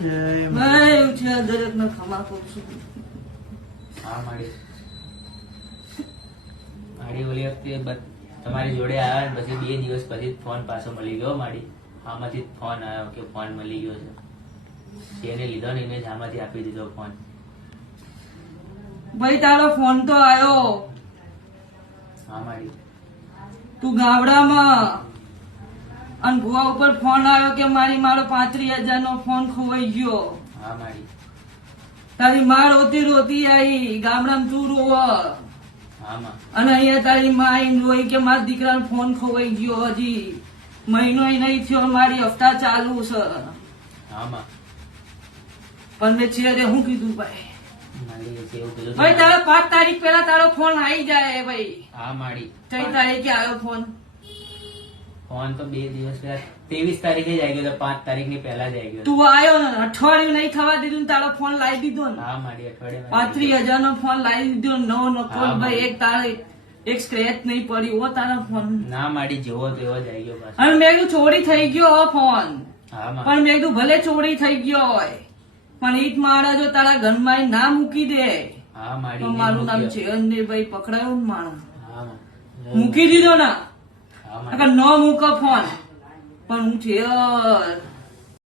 એવું છે દરેક ને ખમા કરું છું. હા માડી ઓલી વખતે તમારી જોડે આવ્યા ને પછી 2 દિવસ પછી ફોન પાછો મળી ગયો માડી. આમાંથી ફોન આવ્યો કે ફોન મળી ગયો છે. જેને લીધો ને એને જ આમાંથી આપી દીધો ફોન. ભાઈ તારો ફોન તો આવ્યો. હા માડી તું ગામડામાં અને ભુવા ઉપર ફોન આવ્યો કે મારો 35,000 નો ફોન ખોવાઈ ગયો. હા માડી તારી માં રોતી રોતી આવી ગામડામાં તું રોવ હા માં અને અહીંયા તારી માં આઈને રોઈ કે મારા દીકરાનો ફોન ખોવાઈ ગયો. હજી મહિનો નહીં થયો મારી હપ્તા ચાલુ છે. હા માં પણ મેં છેડે હું કીધું ભાઈ માડી એવું કીધું ભાઈ તારો 5 તારીખ પહેલા તારો ફોન આવી જાય ભાઈ. હા માડી 3 તારીખે આવ્યો ફોન. ફોન તો 2 દિવસ પહેલા 23 તારીખે જ આવી ગયો તો 5 તારીખ ની પહેલા જ આવી ગયો. તું આવ્યો ને અઠવાડિયું નહીં થવા દીધું ને તારો ફોન લાવી દીધો ને. હા માડી અઠવાડિયામાં 35,000 નો ફોન લાવી દીધો ને નવો નકો હા, ભાઈ. એક તારે એક સ્ક્રેચ નહીં પડ્યો હો તારા ફોન. ના માડી જેવો તેવો જ આવી ગયો પાછો. અને મેં કીધું ચોરી થઈ ગયો હો ફોન. હા માં પણ મેં કીધું ભલે ચોરી થઈ ગયો હોય પણ ઈટ મારા જો તારા ઘરમાં ના મૂકી દે હા માડી તો મારું નામ છે અંજયભાઈ પકડાયું ને માણસ હા માં મૂકી દીધો ના હા ન મૂકો ફોન પણ હું છે